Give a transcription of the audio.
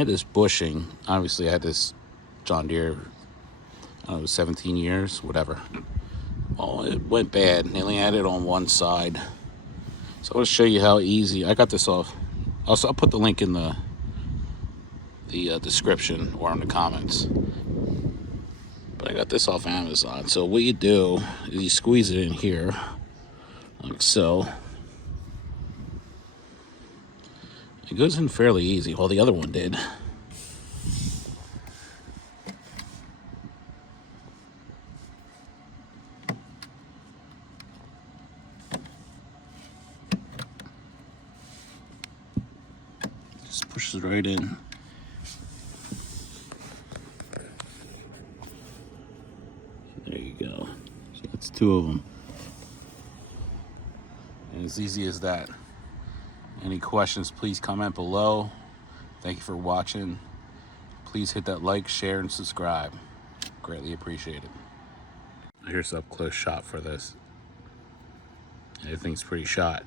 had this bushing. Obviously, I had this John Deere, I don't know, 17 years, whatever. Well, it went bad. They only had it on one side. So I'll show you how easy. I got this off. Also, I'll put the link in the description or in the comments. But I got this off Amazon. So what you do is you squeeze it in here, like so. It goes in fairly easy. Well, the other one did. Just pushes right in. There you go. So that's two of them. And as easy as that. Any questions, please comment below. Thank you for watching. Please hit that like, share, and subscribe. Greatly appreciated. Here's an up close shot for this. Everything's pretty shot.